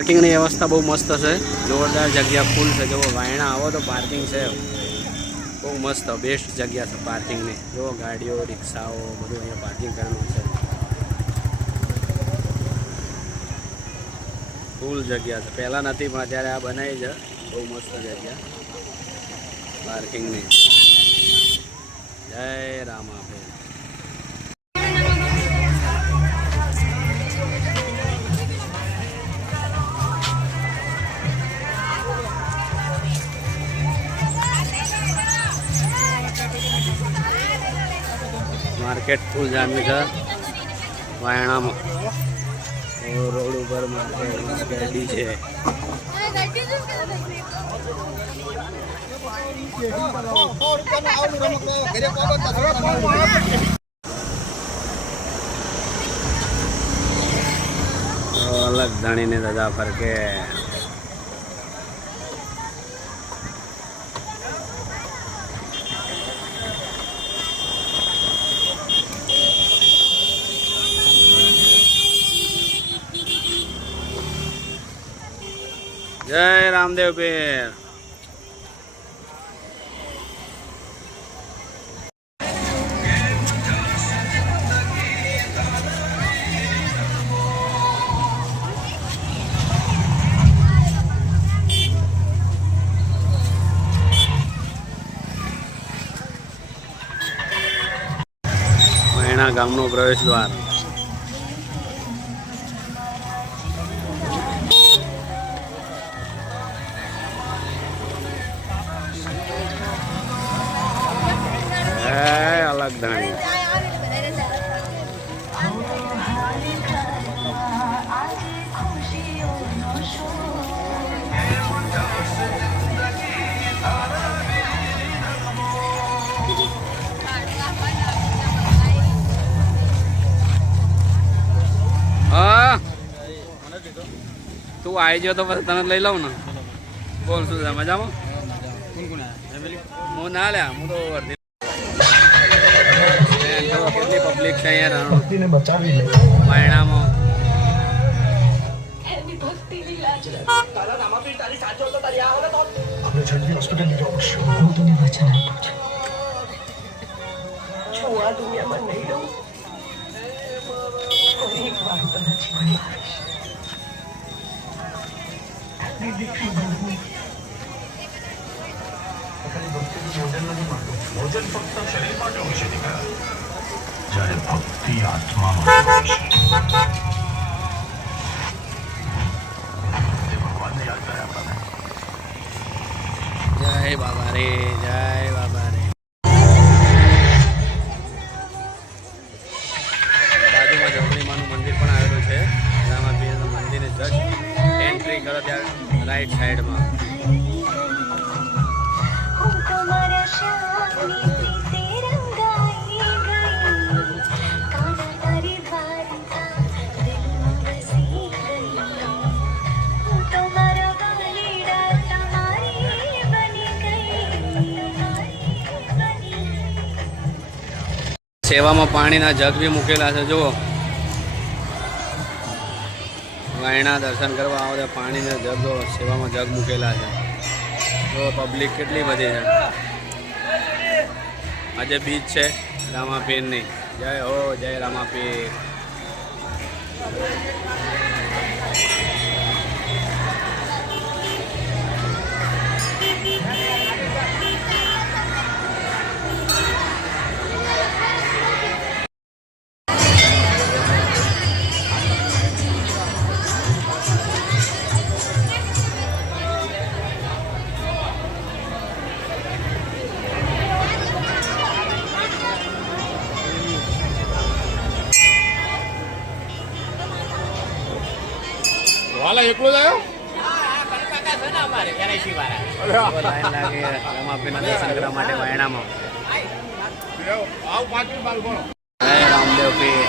પાર્કિંગની વ્યવસ્થા બહુ મસ્ત છે, જોરદાર જગ્યા ફૂલ છે. જો વાયણા આવો તો પાર્કિંગ છે બહુ મસ્ત, બેસ્ટ જગ્યા છે પાર્કિંગની. જો ગાડીઓ રિક્ષાઓ બધું અહીંયા પાર્કિંગ કરેલું છે, ફૂલ જગ્યા છે. પહેલાં નથી પણ અત્યારે આ બનાવી છે, બહુ મસ્ત જગ્યા પાર્કિંગની. જય રામાપીર. मार्केट फूल जामी था वायणा में रोड पर मार्केट गाड़ी है। अलग धाणी ने दादा फरके जय रामदेव पीर। वायणा गामनो प्रवेश द्वार। अलग धाणी तू आई जो तो बस तने लई लઉં ને બોલ શું છે મજામાં કોણ કોણ આયા ફેમિલી હું ના લ્યા હું તો વર્ધી કેટલી પબ્લિક છે અહીંયા ભક્તિને બચાવી લે વાયણામાં એની ભક્તિ લીલા છે તારા રામાપીર તારી સાચો તો તારી આ હવે તો આપણે જલ્દી હોસ્પિટલ લઈ જાવ છું હું તને વચન આપું છું જો આ દુનિયામાં નહીં રહું ફરી એક વાર તને જીવન આપીશ भोजन फक्त शरीर માટે હોય છે દીકરા, જ્યારે ભક્તિ આત્મામાં હોય છે તે ભગવાનને યાદ કરે આપણને. જય બાબા રે, જય બાબા રે. બાજુમાં જમણીમાનું મંદિર પણ આવેલું છે. રામાપીરનું મંદિરને જસ્ટ એન્ટ્રી કરો ત્યાં રાઈટ સાઈડમાં સેવામાં પાણીના જગ બી મૂકેલા છે. જુઓ વાયણા દર્શન કરવા આવો તો પાણીના જગ જો સેવામાં જગ મૂકેલા છે. તો પબ્લિક કેટલી બધી છે. આજે બીચ છે રામાપીરની. જય હો, જય રામાપીર. वाला एकलो जायो लाइन लागे रामापीरना दर्शन કરવા માટે વાયણામાં. જય રામદેવ પીર.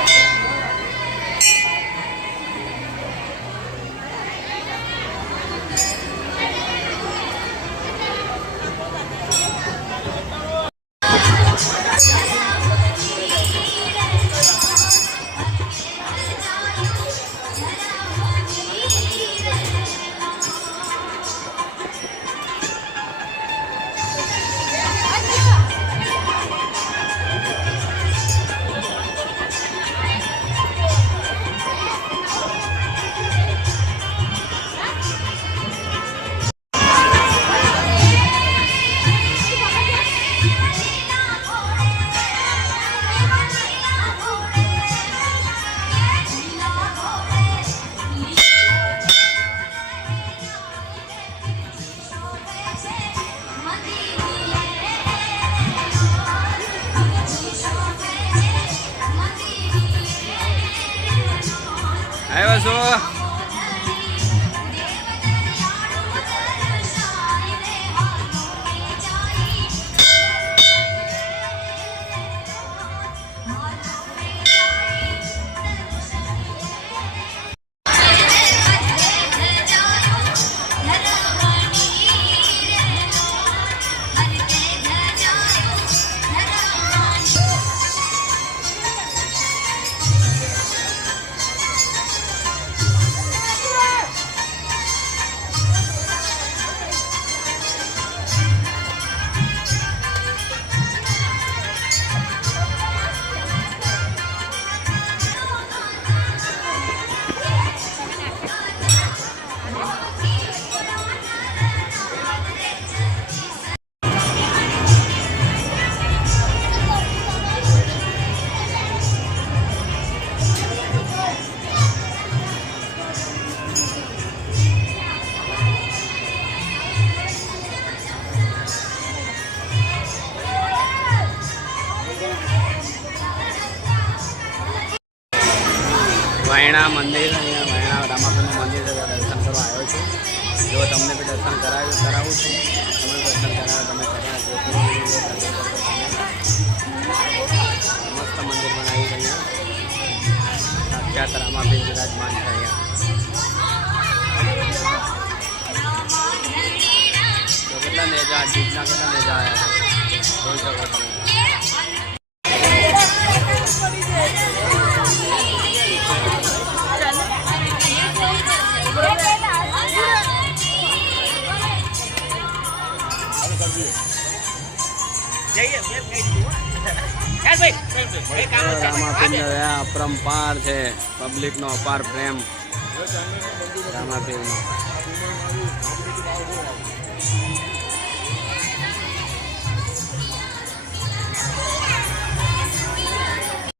વાયણા મંદિર, અહીંયા વાયણા રામાપીરનું મંદિર છે, દર્શન કરવા આવ્યો છું. જો તમને બી દર્શન કરાવું છું, તમે દર્શન કરાવો, તમે કર્યા મસ્ત મંદિર બનાવ્યું છે અહીંયા. સાક્ષાત રામાપીર વિરાજમાન છે અહીંયા. તો કેટલા નેજા જીતના કેટલા નેજા આવ્યા જોઈ શકો તમે. રામાપીર અપરંપાર છે, પબ્લિકનો અપાર પ્રેમ રામાપીરનો.